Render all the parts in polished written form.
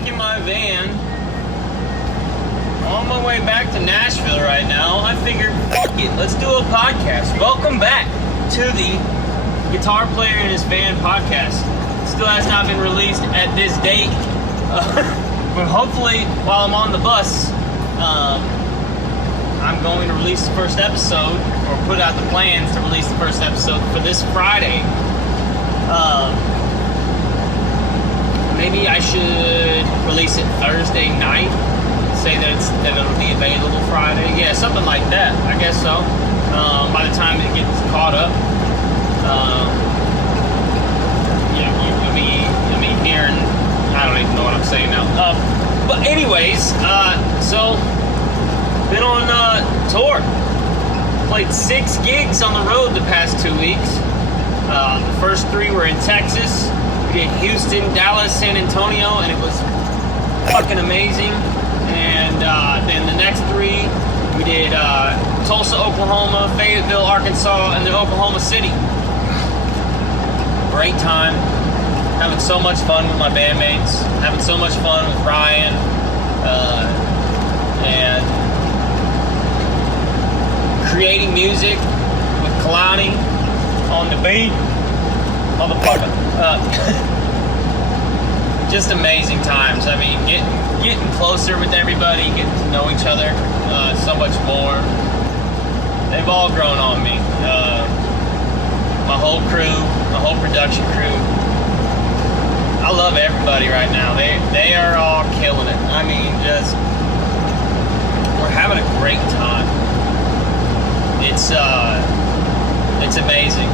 back in my van, on my way back to Nashville right now. I figured, fuck it, let's do a podcast. Welcome back to the Guitar Player in His Van podcast. Still has not been released at this date, but hopefully while I'm on the bus, I'm going to release the first episode, or put out the plans to release the first episode for this Friday. Maybe I should release it Thursday night, say that it'll be available Friday. Yeah, something like that. I guess so. By the time it gets caught up, you'll be hearing. I don't even know what I'm saying now. But anyways, so been on tour. Played 6 gigs on the road the past 2 weeks. The first 3 were in Texas. We did Houston, Dallas, San Antonio, and it was fucking amazing. And then the next 3, we did Tulsa, Oklahoma, Fayetteville, Arkansas, and then Oklahoma City. Great time. Having so much fun with my bandmates. Having so much fun with Ryan. And creating music with Kalani on the beat. Motherfucker. Just amazing times. I mean, getting closer with everybody, getting to know each other so much more. They've all grown on me. My whole crew, my whole production crew. I love everybody right now. They are all killing it. I mean, just we're having a great time. It's amazing.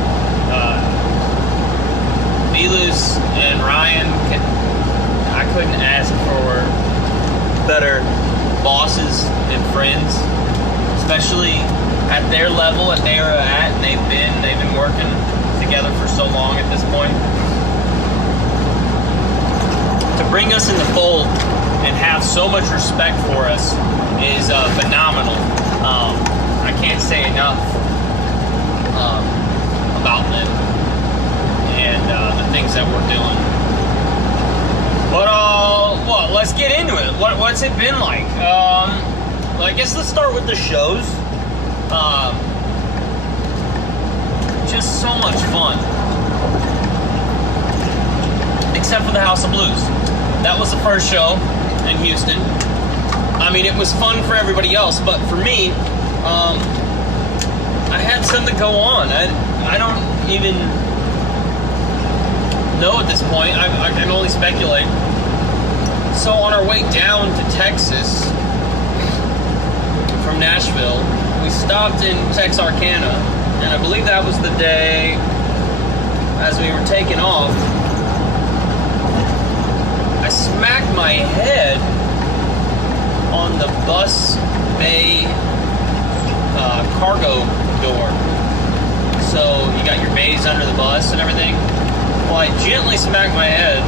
Belus and Ryan, I couldn't ask for better bosses and friends, especially at their level that they are at, and they've been working together for so long at this point. To bring us in the fold and have so much respect for us is phenomenal. I can't say enough about them and the things that we're doing. But well, let's get into it. What's it been like? Well, I guess let's start with the shows. Just so much fun. Except for the House of Blues. That was the first show in Houston. I mean, it was fun for everybody else, but for me, I had something go on. I don't even know at this point. I can only speculate. So on our way down to Texas from Nashville, we stopped in Texarkana, and I believe that was the day as we were taking off, I smacked my head on the bus bay cargo door. So you got your bays under the bus and everything. Well, I gently smacked my head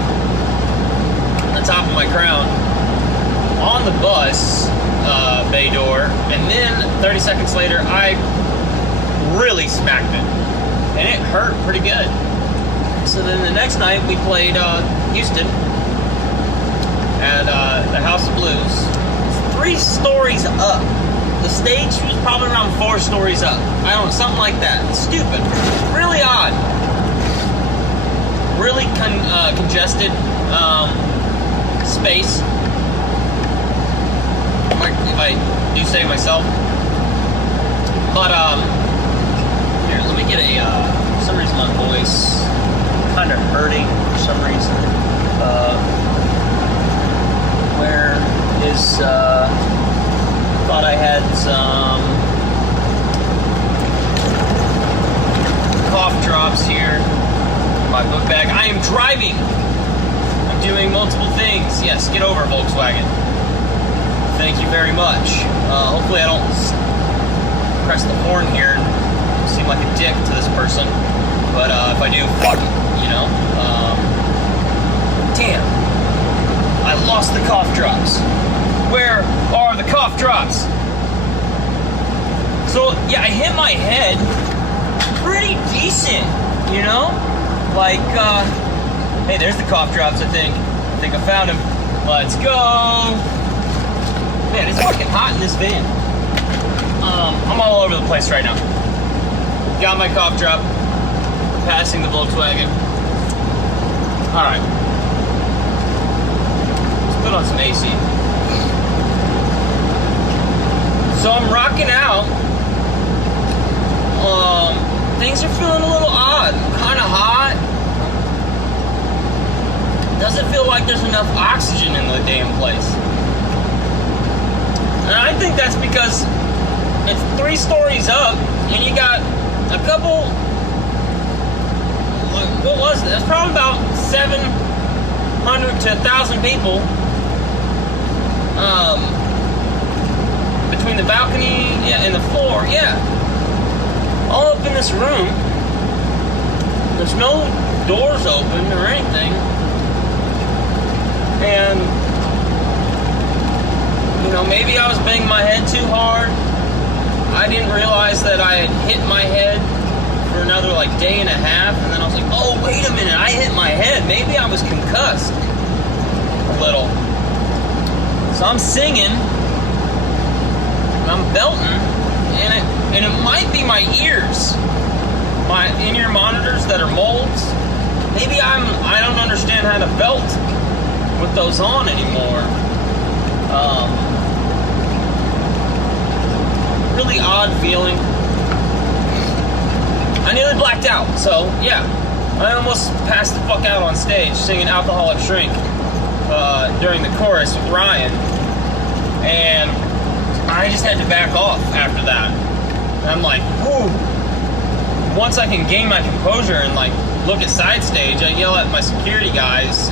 on the top of my crown on the bus bay door, and then 30 seconds later I really smacked it, and it hurt pretty good. So then the next night we played Houston at the House of Blues. It's 3 stories up. The stage was probably around 4 stories up. I don't know, something like that. Stupid. Really odd. Really congested space. If I do say myself. But, here, let me get for some reason my voice kind of hurting for some reason. Where is, thought I had some cough drops here in my book bag. I am driving. I'm doing multiple things. Yes, get over, Volkswagen. Thank you very much. Hopefully I don't press the horn here and seem like a dick to this person. But if I do, fuck it, you know. Damn. I lost the cough drops. Where are the cough drops? So, yeah, I hit my head pretty decent, you know? Like, hey, there's the cough drops, I think. I think I found him. Let's go. Man, it's fucking hot in this van. I'm all over the place right now. Got my cough drop. Passing the Volkswagen. Alright. Let's put on some AC. So I'm rocking out. Things are feeling a little odd. Kind of hot. Doesn't feel like there's enough oxygen in the damn place. And I think that's because it's 3 stories up, and you got a couple. What was it? It's probably about 700 to 1,000 people. Between the balcony, and the floor, all up in this room. There's no doors open or anything. And, maybe I was banging my head too hard. I didn't realize that I had hit my head for another, day and a half. And then I was like, oh, wait a minute, I hit my head. Maybe I was concussed a little. So I'm singing. I'm belting, and it might be my ears, my in-ear monitors that are molds. Maybe I don't understand how to belt with those on anymore. Really odd feeling. I nearly blacked out, so I almost passed the fuck out on stage singing Alcoholic Shrink during the chorus with Ryan, and I just had to back off after that. And I'm like, whew. Once I can gain my composure and look at side stage, I yell at my security guys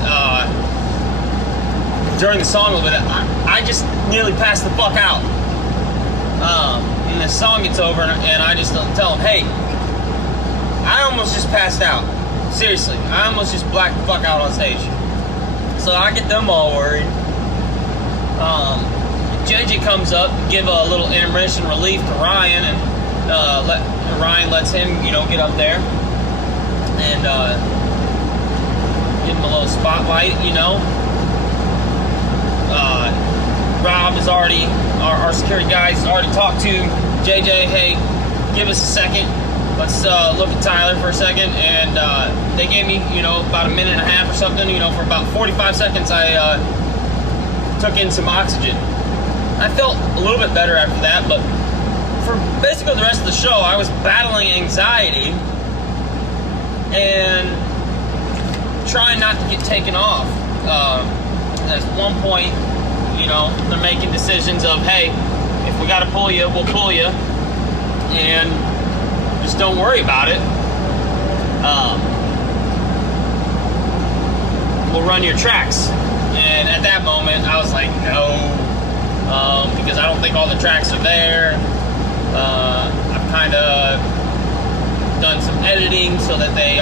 during the song a little bit. I just nearly passed the fuck out. And the song gets over, and I just tell them, hey, I almost just passed out. Seriously, I almost just blacked the fuck out on stage. So I get them all worried. JJ comes up, give a little intermission relief to Ryan, and Ryan lets him, get up there and give him a little spotlight, Rob is already, our security guys already talked to JJ, hey, give us a second, let's look at Tyler for a second, and they gave me, about a minute and a half or something, for about 45 seconds I took in some oxygen. I felt a little bit better after that, but for basically the rest of the show, I was battling anxiety and trying not to get taken off. At one point, they're making decisions of, hey, if we got to pull you, we'll pull you, and just don't worry about it. We'll run your tracks. And at that moment, I was like, no. Because I don't think all the tracks are there. I've kind of done some editing so that they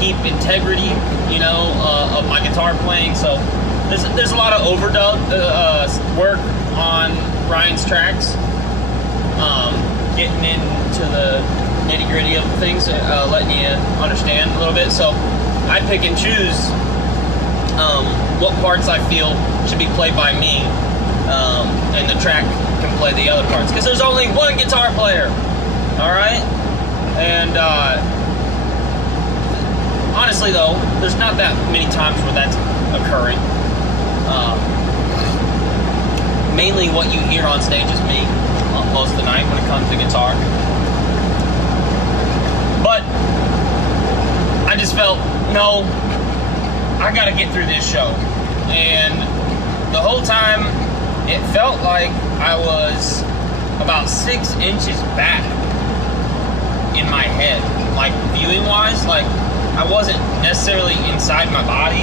keep integrity, of my guitar playing. So there's a lot of overdub work on Ryan's tracks. Getting into the nitty gritty of things, letting you understand a little bit. So I pick and choose what parts I feel should be played by me, and the track can play the other parts, because there's only one guitar player, alright? And honestly though, there's not that many times where that's occurring. Mainly what you hear on stage is me most of the night when it comes to guitar. But I just felt, no, I gotta get through this show. And the whole time, it felt like I was about 6 inches back in my head. Viewing wise, I wasn't necessarily inside my body.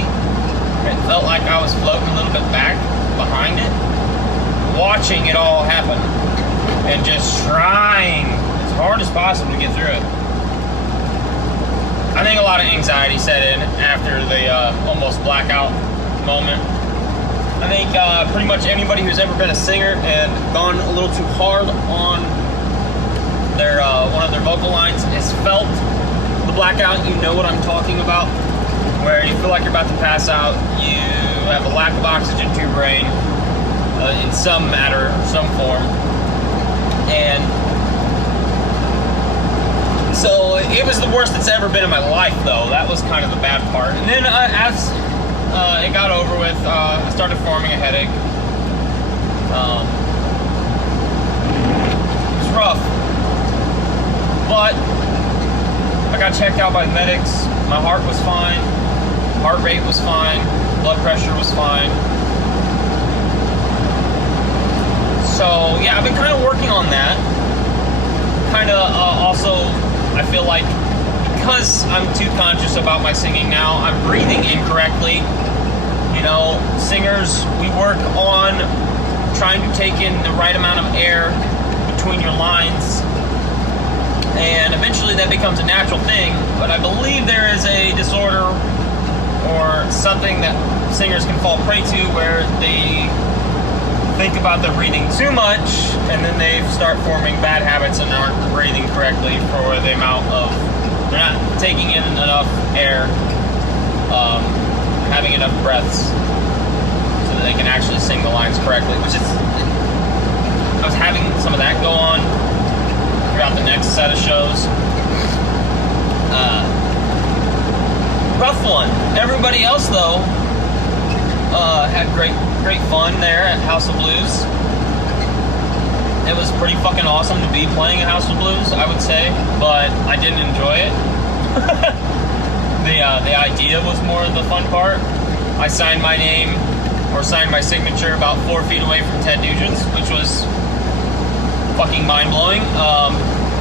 It felt like I was floating a little bit back behind it, watching it all happen, and just trying as hard as possible to get through it. I think a lot of anxiety set in after the almost blackout moment. I think pretty much anybody who's ever been a singer and gone a little too hard on their one of their vocal lines has felt the blackout. You know what I'm talking about, where you feel like you're about to pass out. You who have a lack of oxygen to your brain in some matter, some form. And so it was the worst it's ever been in my life, though. That was kind of the bad part. And then as it got over with, I started forming a headache. It was rough. But I got checked out by the medics. My heart was fine. Heart rate was fine. Blood pressure was fine. So, yeah, I've been kind of working on that. Kind of also, I feel like because I'm too conscious about my singing now, I'm breathing incorrectly. You know, singers, we work on trying to take in the right amount of air between your lines, and eventually that becomes a natural thing. But I believe there is a disorder or something that singers can fall prey to where they think about their breathing too much, and then they start forming bad habits and aren't breathing correctly for the amount of, they're not taking in enough air, having enough breaths so that they can actually sing the lines correctly, which is, I was having some of that go on throughout the next set of shows. Rough one. Everybody else, though, had great fun there at House of Blues. It was pretty fucking awesome to be playing at House of Blues, I would say, but I didn't enjoy it. The idea was more the fun part. I signed my name, or signed my signature, about 4 feet away from Ted Nugent's, which was fucking mind-blowing,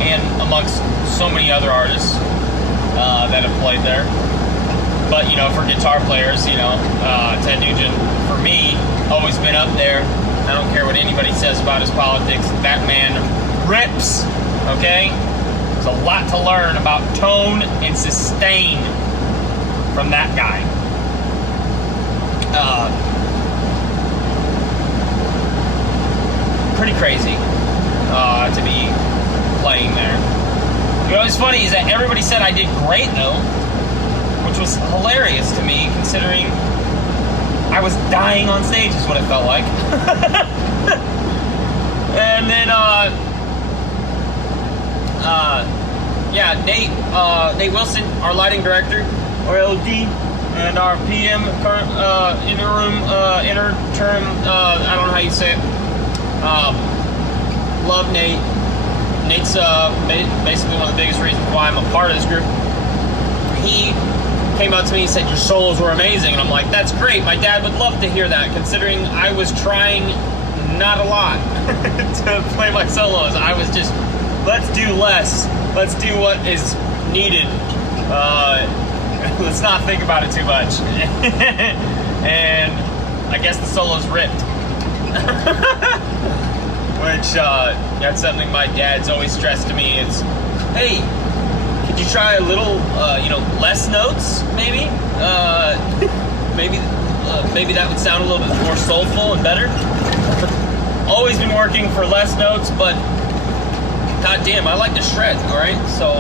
and amongst so many other artists that have played there. But, you know, for guitar players, you know, Ted Nugent, for me, always been up there. I don't care what anybody says about his politics. That man rips, okay? There's a lot to learn about tone and sustain from that guy. Pretty crazy to be playing there. You know what's funny is that everybody said I did great, though, which was hilarious to me, considering I was dying on stage is what it felt like. And then, yeah, Nate Wilson, our lighting director, or LD, and our PM, current interim, I don't know how you say it. Love Nate. Nate's basically one of the biggest reasons why I'm a part of this group. He came up to me and said, your solos were amazing. And I'm like, that's great. My dad would love to hear that, considering I was trying not a lot to play my solos. I was just, let's do less. Let's do what is needed. Let's not think about it too much. And I guess the solos ripped. Which, that's something my dad's always stressed to me. It's, hey, could you try a little, less notes, maybe? Maybe that would sound a little bit more soulful and better. Always been working for less notes, but goddamn, I like to shred, alright? So,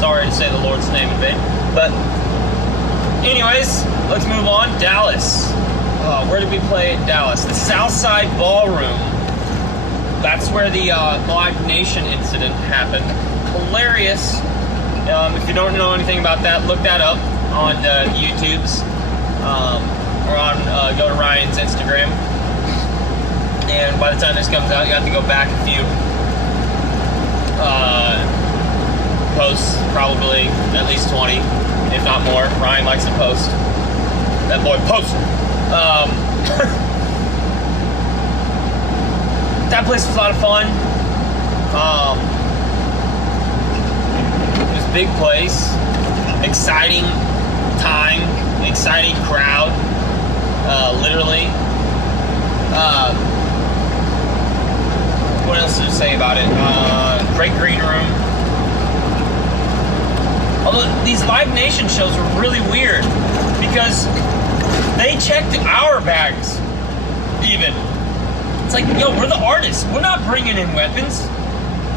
sorry to say the Lord's name in vain. But, anyways, let's move on. Dallas. Where did we play at Dallas? The Southside Ballroom. That's where the Live Nation incident happened. Hilarious. If you don't know anything about that, look that up on YouTube's or on go to Ryan's Instagram. And by the time this comes out, you have to go back a few posts, probably at least 20, if not more. Ryan likes to post. That boy posts. That place was a lot of fun. It was a big place, exciting time, exciting crowd, literally. What else to say about it? Great green room. Although these Live Nation shows were really weird because they checked our bags, even. It's like, yo, we're the artists. We're not bringing in weapons.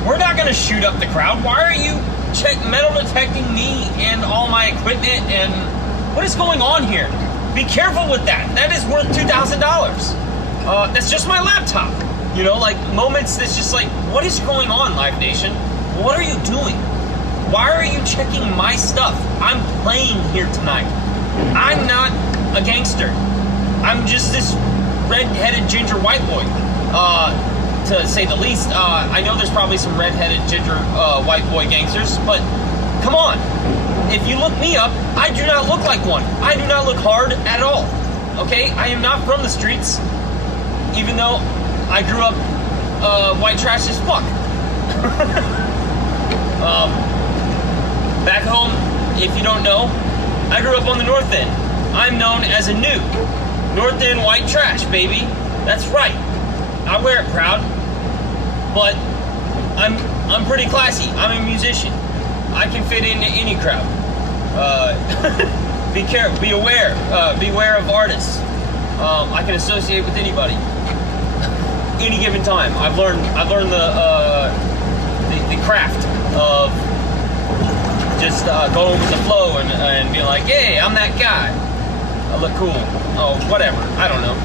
We're not going to shoot up the crowd. Why are you metal detecting me and all my equipment? And what is going on here? Be careful with that. That is worth $2,000. That's just my laptop. You know, like moments that's just like, what is going on, Live Nation? What are you doing? Why are you checking my stuff? I'm playing here tonight. I'm not a gangster. I'm just this red-headed ginger white boy, to say the least. I know there's probably some red-headed ginger white boy gangsters, but come on. If you look me up, I do not look like one. I do not look hard at all. Okay? I am not from the streets, even though I grew up white trash as fuck. Back home, if you don't know, I grew up on the North End. I'm known as a noob. North End white trash, baby. That's right. I wear it proud. But I'm pretty classy. I'm a musician. I can fit into any crowd. Be careful. Beware of artists. I can associate with anybody. Any given time. I've learned the craft of just going with the flow and being like, hey, I'm that guy. I look cool. Oh, whatever. I don't know.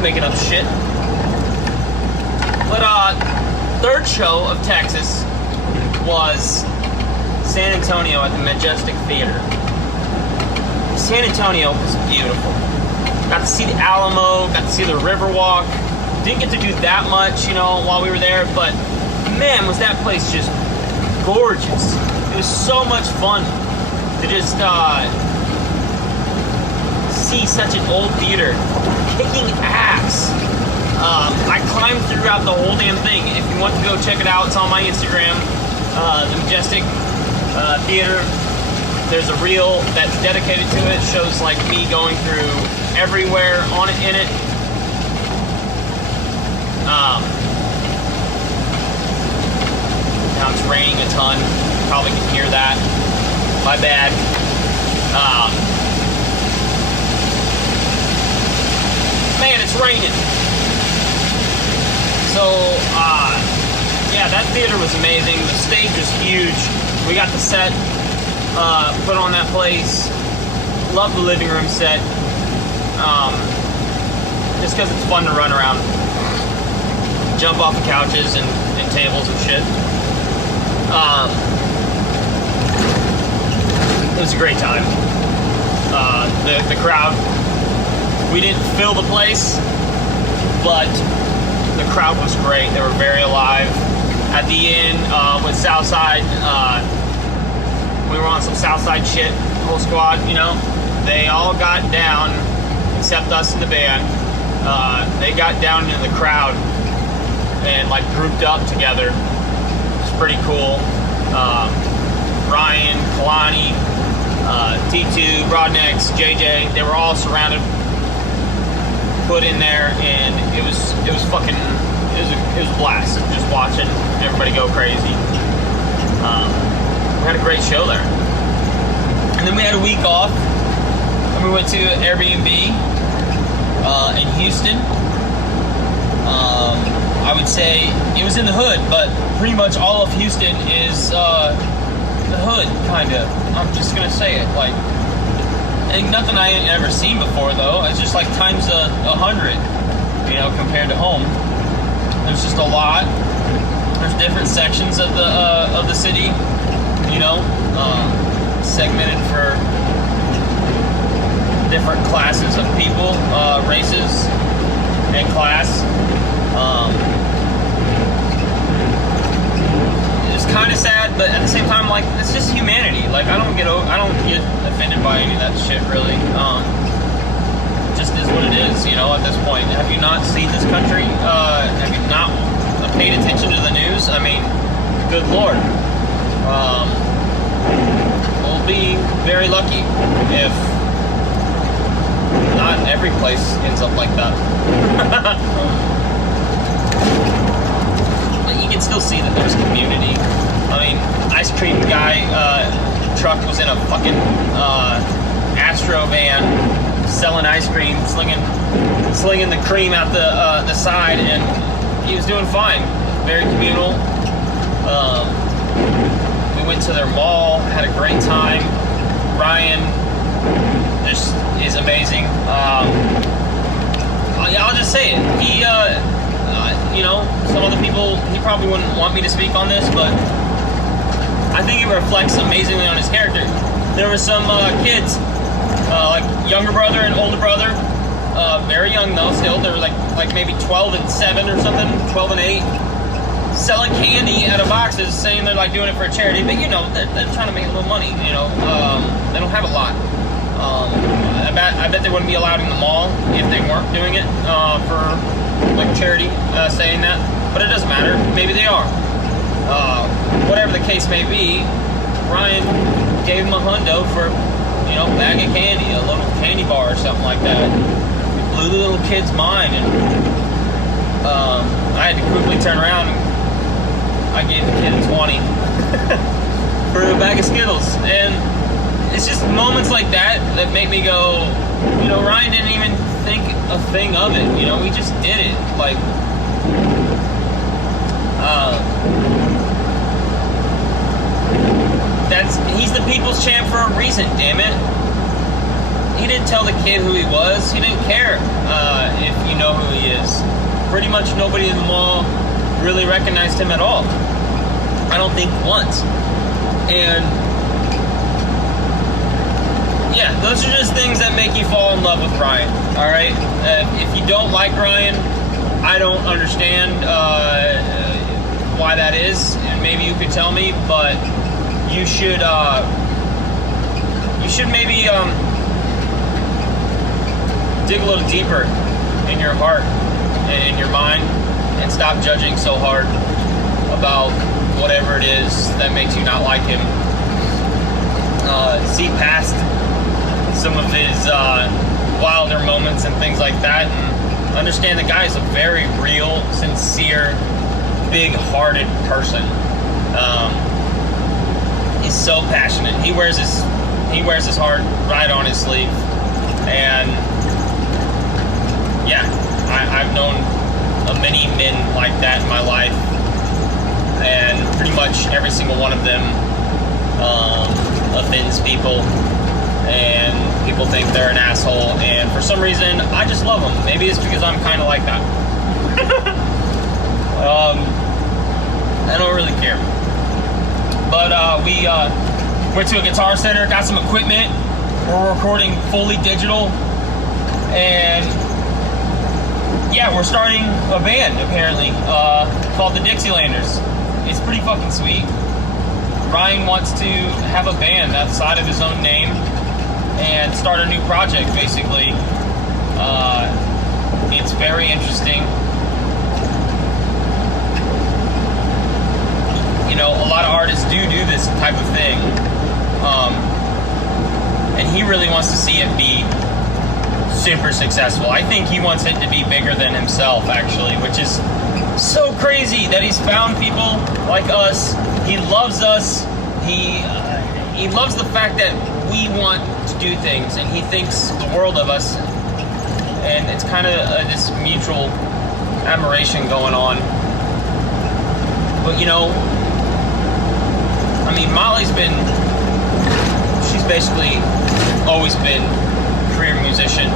Making up shit. But third show of Texas was San Antonio at the Majestic Theater. San Antonio was beautiful. Got to see the Alamo, got to see the Riverwalk. Didn't get to do that much, you know, while we were there, but man, was that place just gorgeous. It was so much fun to just see such an old theater kicking ass. I climbed throughout the whole damn thing. If you want to go check it out, it's on my Instagram, the Majestic Theater. There's a reel that's dedicated to it. It shows like me going through everywhere on it in it. Now it's raining a ton. Probably can hear that. My bad. Man, it's raining. So, yeah, that theater was amazing. The stage was huge. We got the set put on that place. Love the living room set. Just because it's fun to run around. Jump off the couches and tables and shit. It was a great time. The crowd, we didn't fill the place, but the crowd was great. They were very alive. At the end, with Southside, we were on some Southside shit, whole squad, you know. They all got down, except us in the band. They got down into the crowd and like grouped up together. It's pretty cool. Ryan, Kalani, T2, Broadnecks, JJ, they were all surrounded, put in there, and it was fucking, it was a blast just watching everybody go crazy. We had a great show there. And then we had a week off, and we went to Airbnb in Houston. I would say it was in the hood, but pretty much all of Houston is the hood, kind of. I'm just gonna say it. Like, ain't nothing I ain't ever seen before, though. It's just like times 100, you know, compared to home. There's just a lot. There's different sections of the city, you know, segmented for different classes of people, races, and class. It's kind of sad, but at the same time, like, it's just humanity. Like, I don't get offended by any of that shit, really. It just is what it is, you know, at this point. Have you not seen this country? Have you not paid attention to the news? I mean, good Lord. We'll be very lucky if not every place ends up like that. But you can still see that there's community. I mean, ice cream guy truck was in a fucking Astro van selling ice cream, slinging the cream out the side, and he was doing fine. Very communal. We went to their mall, had a great time. Ryan just is amazing. I'll just say it. He, you know, some other people, he probably wouldn't want me to speak on this, but I think it reflects amazingly on his character. There were some kids, like younger brother and older brother, very young though still. They were like maybe 12 and 7 or something, 12 and 8, selling candy out of boxes, saying they're like doing it for a charity, but you know, they're trying to make a little money, you know. They don't have a lot. I bet they wouldn't be allowed in the mall if they weren't doing it for like charity, saying that, but it doesn't matter. Maybe they are. Whatever the case may be, Ryan gave him a hundo for, you know, a bag of candy, a little candy bar or something like that. It blew the little kid's mind, and I had to quickly turn around and I gave the kid a 20 for a bag of Skittles. And it's just moments like that that make me go, you know, Ryan didn't even think a thing of it, you know, he just did it. Like, he's the people's champ for a reason, damn it. He didn't tell the kid who he was. He didn't care if you know who he is. Pretty much nobody in the mall really recognized him at all. I don't think once. And yeah, those are just things that make you fall in love with Ryan. All right, if you don't like Ryan, I don't understand why that is, and maybe you could tell me. But you should maybe dig a little deeper in your heart and in your mind, and stop judging so hard about whatever it is that makes you not like him. See past some of his wilder moments and things like that, and understand the guy is a very real, sincere, big-hearted person. He's so passionate. He wears his heart right on his sleeve, and yeah, I've known many men like that in my life, and pretty much every single one of them offends people, and people think they're an asshole, and for some reason I just love them. Maybe it's because I'm kind of like that. I don't really care. But we went to a guitar center, got some equipment. We're recording fully digital, and yeah, we're starting a band apparently called the Dixielanders. It's pretty fucking sweet. Ryan wants to have a band outside of his own name and start a new project, basically. It's very interesting. You know, a lot of artists do this type of thing. And he really wants to see it be super successful. I think he wants it to be bigger than himself, actually, which is so crazy that he's found people like us. He loves us. He loves the fact that we want to do things, and he thinks the world of us. And it's kind of this mutual admiration going on. But you know, I mean, Molly's she's basically always been a career musician.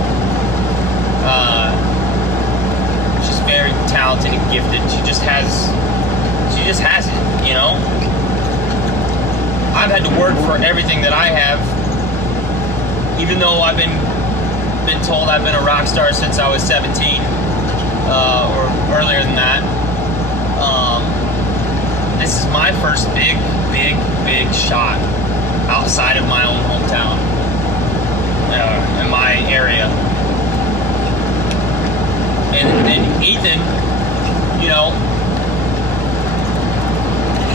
She's very talented and gifted. She just has it, you know? I've had to work for everything that I have, even though I've been told I've been a rock star since I was 17, or earlier than that. This is my first big shot outside of my own hometown, in my area. And Ethan, you know,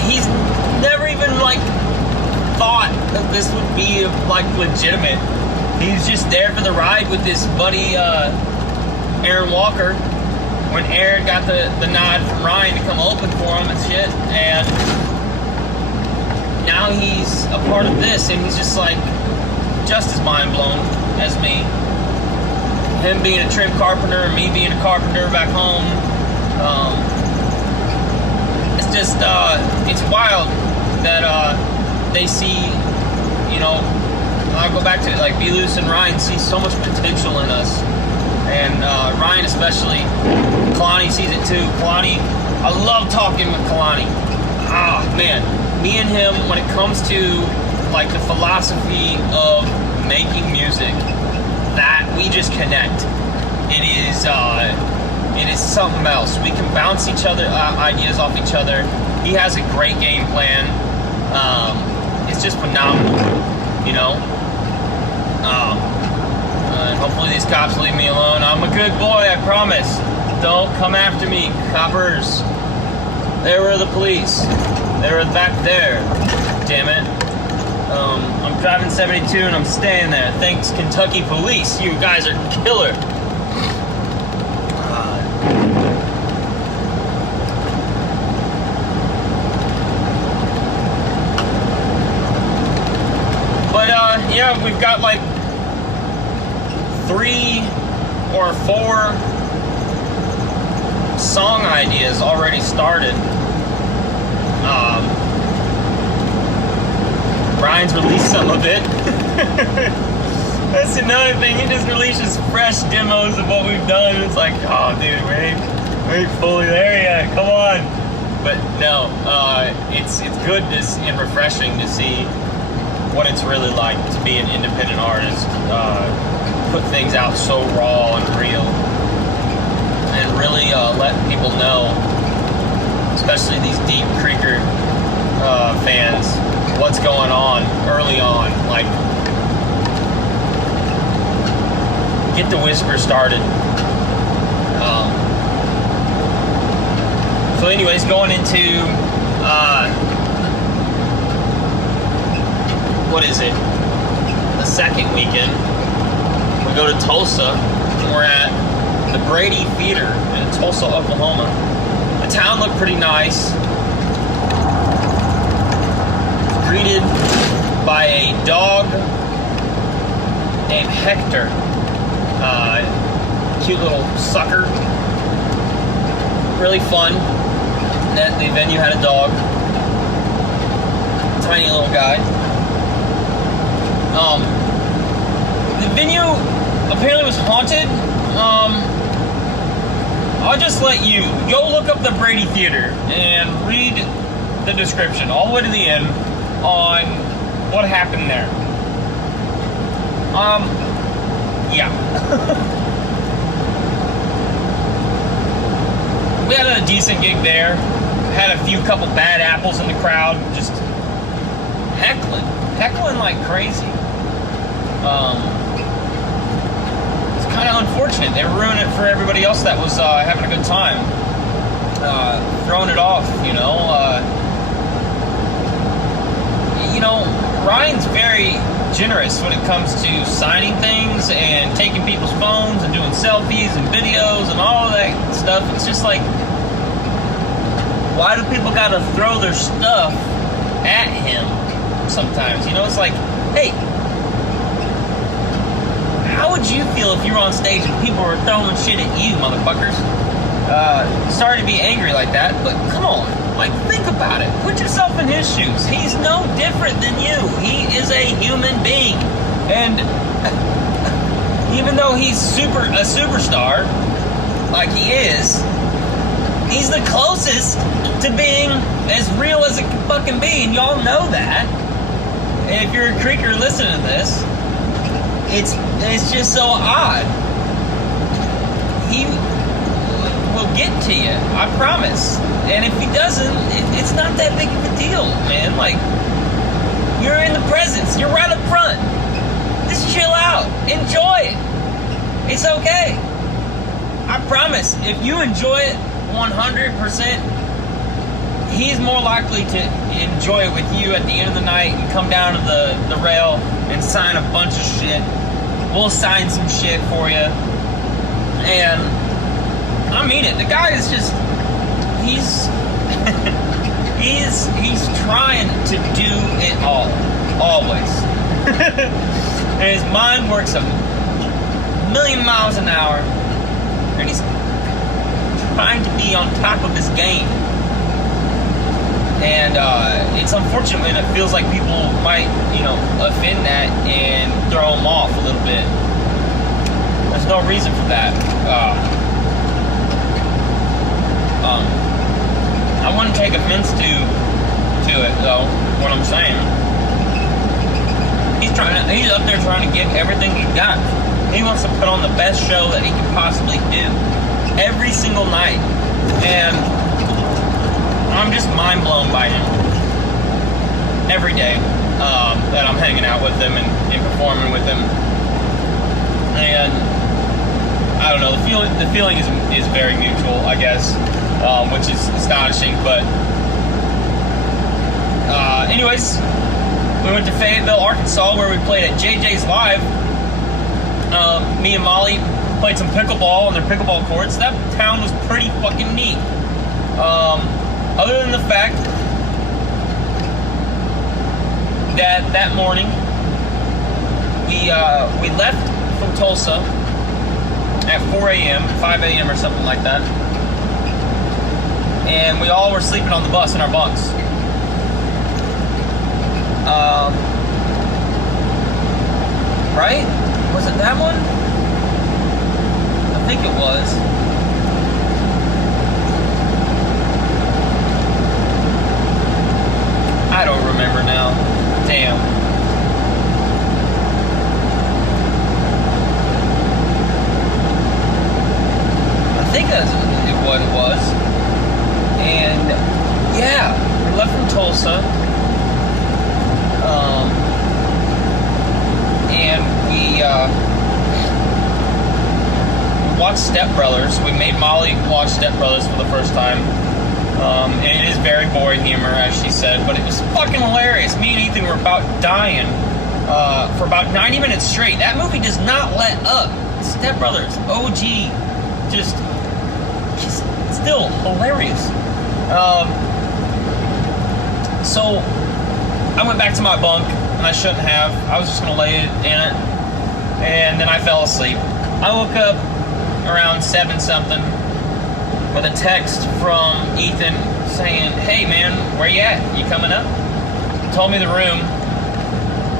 he's never even thought that this would be legitimate. He's just there for the ride with his buddy Aaron Walker. When Aaron got the nod from Ryan to come open for him and shit, and now he's a part of this, and he's just just as mind blown as me. Him being a trim carpenter and me being a carpenter back home. It's just it's wild that they see, you know, I'll go back to it, like Belus and Ryan see so much potential in us. And Ryan especially. Kalani sees it too. Kalani, I love talking with Kalani. Ah, man. Me and him, when it comes to like the philosophy of making music, that we just connect. It is something else. We can bounce each other ideas off each other. He has a great game plan. It's just phenomenal, you know. And hopefully these cops leave me alone. I'm a good boy, I promise. Don't come after me, coppers. There were the police. They were back there. Damn it. I'm driving 72 and I'm staying there. Thanks, Kentucky police. You guys are killer. Yeah, we've got like 3 or 4 song ideas already started. Brian's released some of it. That's another thing. He just releases fresh demos of what we've done. It's like, oh, dude, we ain't fully there yet. Come on. But no, it's good and refreshing to see what it's really like to be an independent artist, put things out so raw and real, and really let people know, especially these deep Creeker fans, what's going on early on. Like, get the whisper started. So anyways, going into what is it? The second weekend. We go to Tulsa, and we're at the Brady Theater in Tulsa, Oklahoma. The town looked pretty nice. Greeted by a dog named Hector. Cute little sucker. Really fun. The venue had a dog. Tiny little guy. The venue apparently was haunted. I'll just let you go look up the Brady Theater and read the description all the way to the end on what happened there. Yeah. We had a decent gig there. Had a couple bad apples in the crowd, just heckling like crazy. It's kind of unfortunate. They ruined it for everybody else that was having a good time. Throwing it off, you know. Ryan's very generous when it comes to signing things and taking people's phones and doing selfies and videos and all of that stuff. It's just like, why do people gotta throw their stuff at him sometimes? You know, it's like, hey, how would you feel if you were on stage and people were throwing shit at you, motherfuckers? Sorry to be angry like that, but come on. Like, think about it. Put yourself in his shoes. He's no different than you. He is a human being. And even though he's a superstar, like he is, he's the closest to being as real as it can fucking be, and y'all know that. And if you're a Creeker listening to this, it's just so odd. He will get to you, I promise. And if he doesn't, it's not that big of a deal, man. Like, you're in the presence, you're right up front. Just chill out, enjoy it. It's okay. I promise, if you enjoy it 100%, he's more likely to enjoy it with you at the end of the night and come down to the rail and sign a bunch of shit. We'll sign some shit for you. And I mean it. The guy is just, he's trying to do it all. Always. And his mind works a million miles an hour. And he's trying to be on top of his game. And it's unfortunate, and it feels like people might, offend that and throw them off a little bit. There's no reason for that. I wouldn't take offense to it, though, what I'm saying. He's up there trying to give everything he got. He wants to put on the best show that he can possibly do every single night. And I'm just mind blown by him every day that I'm hanging out with him and performing with him. And I don't know, the feeling is very mutual, I guess, which is astonishing. But anyways, we went to Fayetteville, Arkansas, where we played at JJ's Live. Me and Molly played some pickleball on their pickleball courts. That town was pretty fucking neat. Other than the fact that morning we left from Tulsa at 4 a.m., 5 a.m. or something like that, and we all were sleeping on the bus in our bunks. Right? Was it that one? I think it was. I don't remember now. Damn. I think that's what it was. And yeah, we left from Tulsa. And we watched Step Brothers. We made Molly watch Step Brothers for the first time. And it is very boring humor, as she said, but it was fucking hilarious. Me and Ethan were about dying for about 90 minutes straight. That movie does not let up. Step Brothers, OG, just still hilarious. So I went back to my bunk, and I shouldn't have. I was just going to lay in it, and then I fell asleep. I woke up around 7-something with a text from Ethan saying, "Hey man, where you at? You coming up?" Told me the room.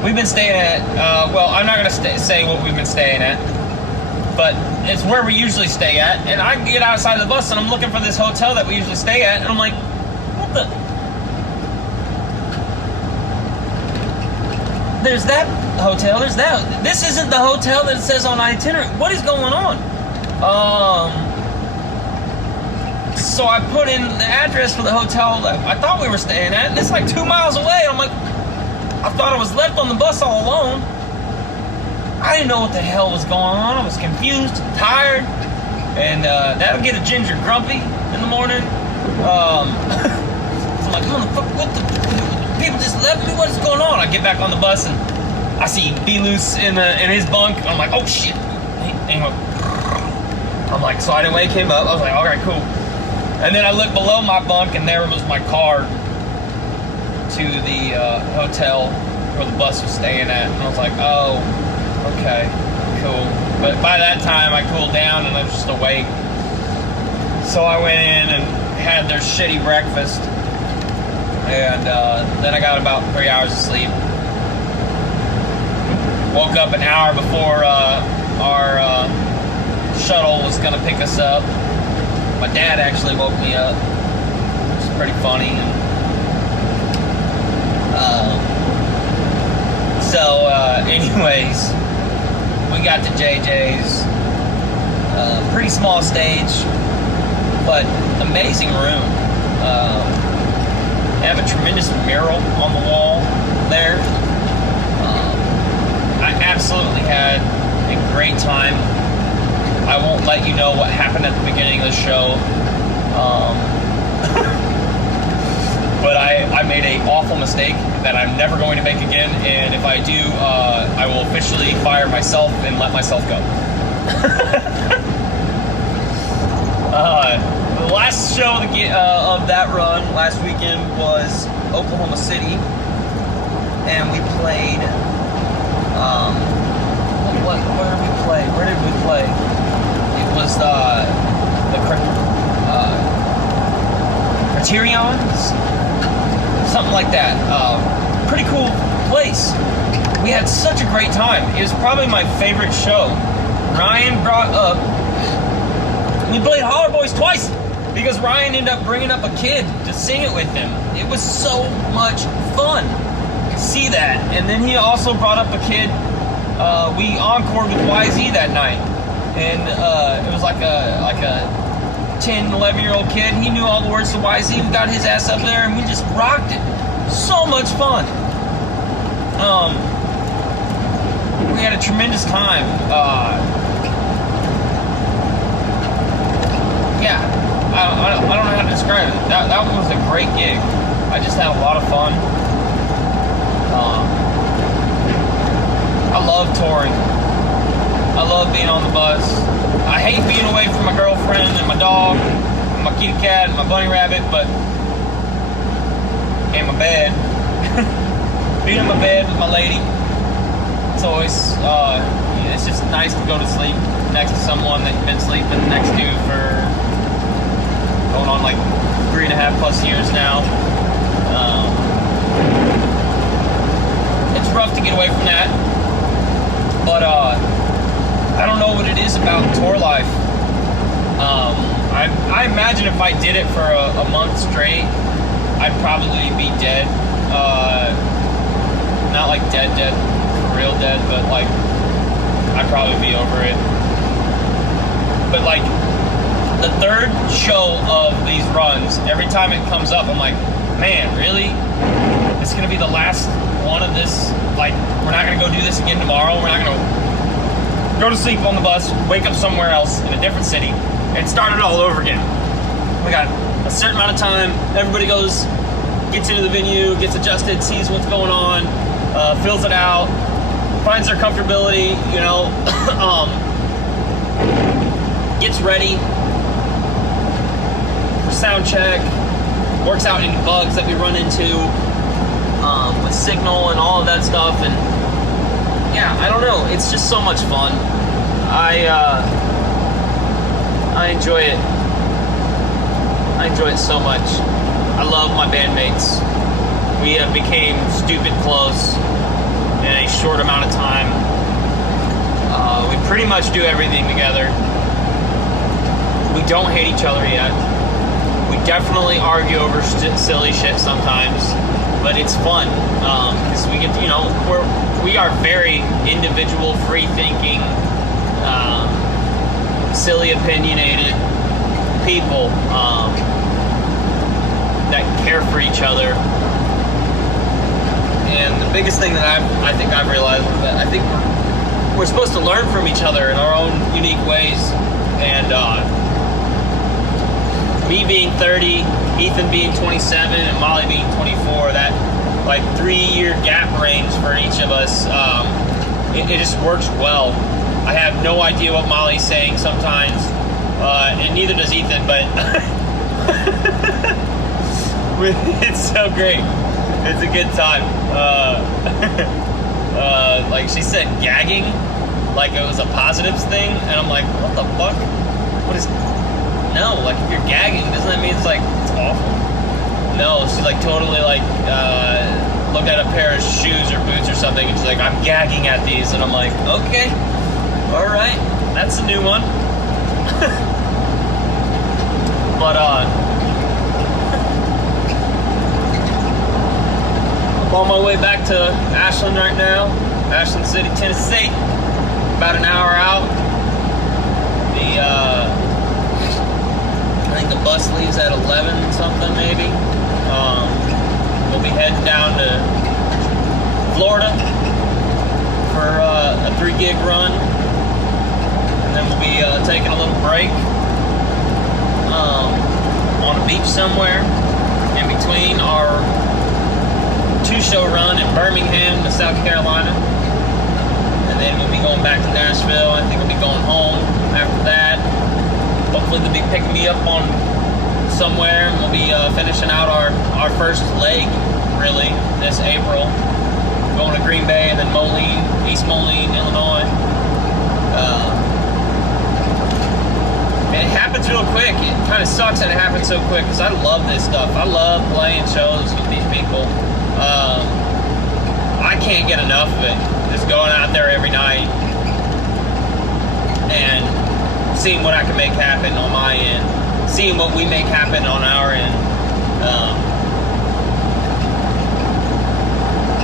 We've been staying at, I'm not going to say what we've been staying at, but it's where we usually stay at. And I get outside the bus and I'm looking for this hotel that we usually stay at, and I'm like, what the? There's that hotel, there's that. This isn't the hotel that it says on itinerary. What is going on? So I put in the address for the hotel that I thought we were staying at, and it's like 2 miles away. I'm like, I thought I was left on the bus all alone. I didn't know what the hell was going on. I was confused, tired, and that'll get a ginger grumpy in the morning. So I'm like, what the? People just left me. What is going on? I get back on the bus and I see B-Loose in his bunk. I'm like, oh shit. Anyway, I'm like, so I didn't wake him up. I was like, all right, cool. And then I looked below my bunk, and there was my card to the hotel where the bus was staying at. And I was like, oh, okay, cool. But by that time, I cooled down and I was just awake. So I went in and had their shitty breakfast. And then I got about 3 hours of sleep. Woke up an hour before our shuttle was going to pick us up. My dad actually woke me up, which is pretty funny. Anyways, we got to JJ's. Pretty small stage, but amazing room. They have a tremendous mural on the wall there. I absolutely had a great time. I won't let you know what happened at the beginning of the show. But I made an awful mistake that I'm never going to make again, and if I do, I will officially fire myself and let myself go. The last show of that run last weekend was Oklahoma City, and we played. Where did we play? Where did we play? It was the Criterions. something like that. Pretty cool place. We had such a great time. It was probably my favorite show. Ryan brought up, we played Holler Boys twice because Ryan ended up bringing up a kid to sing it with him. It was so much fun. See that. And then he also brought up a kid. We encored with YZ that night. And it was like a 10, 11-year-old kid. He knew all the words to YZ. We got his ass up there and we just rocked it. So much fun. We had a tremendous time. Yeah, I don't know how to describe it. That one was a great gig. I just had a lot of fun. I love touring. I love being on the bus. I hate being away from my girlfriend and my dog, and my kitty cat, and my bunny rabbit, and my bed. Being in my bed with my lady. It's always, it's just nice to go to sleep next to someone that you've been sleeping next to for going on like 3.5+ years now. It's rough to get away from that, but I don't know what it is about tour life. I imagine if I did it for a month straight, I'd probably be dead. Not like dead, real dead, but like I'd probably be over it. But like the third show of these runs, every time it comes up, I'm like, man, really? It's gonna be the last one of this? Like, we're not gonna go do this again tomorrow? We're not gonna go to sleep on the bus, wake up somewhere else in a different city, and start it all over again? We got a certain amount of time. Everybody goes, gets into the venue, gets adjusted, sees what's going on, fills it out, finds their comfortability, you know, gets ready for sound check, works out any bugs that we run into with signal and all of that stuff. And yeah, I don't know, it's just so much fun. I enjoy it. I enjoy it so much. I love my bandmates. We became stupid close in a short amount of time. We pretty much do everything together. We don't hate each other yet. We definitely argue over silly shit sometimes, but it's fun because we get, you know, we are very individual, free-thinking, silly, opinionated people that care for each other. And the biggest thing that I think I've realized is that I think we're supposed to learn from each other in our own unique ways. And me being 30, Ethan being 27, and Molly being 24, that like 3-year gap range for each of us, it just works well. I have no idea what Molly's saying sometimes, and neither does Ethan, but it's so great. It's a good time. Like she said, gagging, like it was a positives thing, and I'm like, what the fuck? What is? No, like if you're gagging, doesn't that mean it's like it's awful? No, she's like totally like looked at a pair of shoes or boots or something, and she's like, I'm gagging at these, and I'm like, okay, all right, that's a new one. But I'm on my way back to Ashland right now, Ashland City, Tennessee. About an hour out. I think the bus leaves at 11 something maybe. We'll be heading down to Florida for a 3-gig run, and then we'll be taking a little break on a beach somewhere in between our 2-show run in Birmingham to South Carolina. And then we'll be going back to Nashville. I think we'll be going home after that. Hopefully they'll be picking me up on somewhere, and we'll be finishing out our first leg, really, this April. Going to Green Bay and then Moline, East Moline, Illinois. And it happens real quick. It kind of sucks that it happened so quick because I love this stuff. I love playing shows with these people. I can't get enough of it. Just going out there every night and seeing what I can make happen on my end, seeing what we make happen on our end.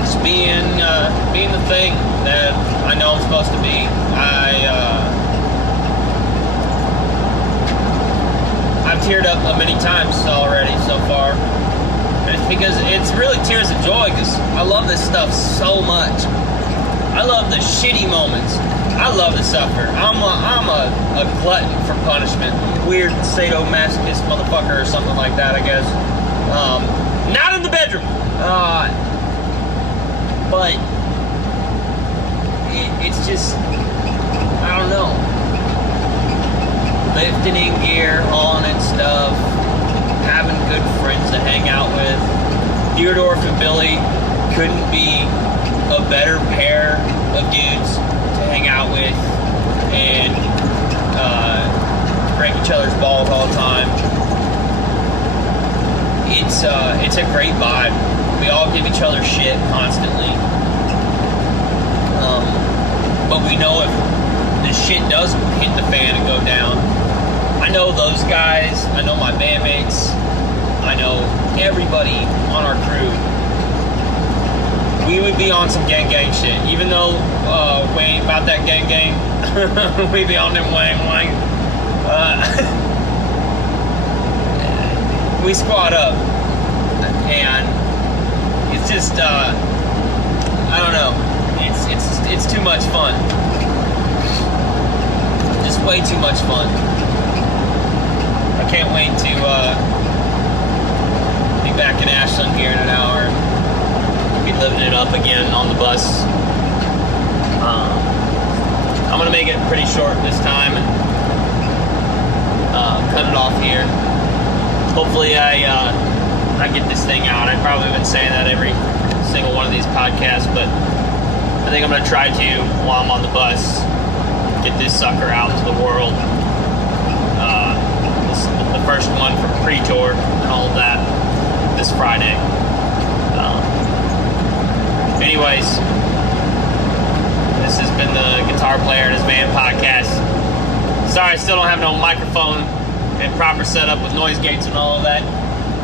Just being the thing that I know I'm supposed to be. I've teared up many times already so far. And it's because it's really tears of joy because I love this stuff so much. I love the shitty moments. I love to suffer. I'm a glutton for punishment. I'm a weird sadomasochist motherfucker or something like that, I guess. Not in the bedroom. But it's just, I don't know. Lifting in gear, hauling in stuff, having good friends to hang out with. Theodore and Billy couldn't be a better pair of dudes to hang out with and break each other's balls all the time. It's a great vibe. We all give each other shit constantly. But we know if this shit does hit the fan and go down, I know those guys, I know my bandmates, I know everybody on our crew. We would be on some gang shit. Even though we ain't about that gang, we be on them wang. We squad up. And it's just, I don't know. It's too much fun. Just way too much fun. I can't wait to be back in Ashland here in an hour. Be living it up again on the bus. I'm gonna make it pretty short this time and cut it off here. Hopefully I get this thing out. I've probably been saying that every single one of these podcasts, but I think I'm gonna try to, while I'm on the bus, get this sucker out to the world. The first one from pre-tour and all of that this Friday. Anyways, this has been the Guitar Player and His Van podcast. Sorry, I still don't have no microphone and proper setup with noise gates and all of that.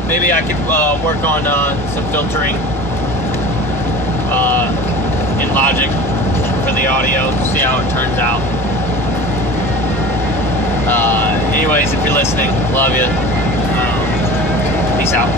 Maybe I could work on some filtering in Logic for the audio, see how it turns out. Anyways, if you're listening, love you. Peace out.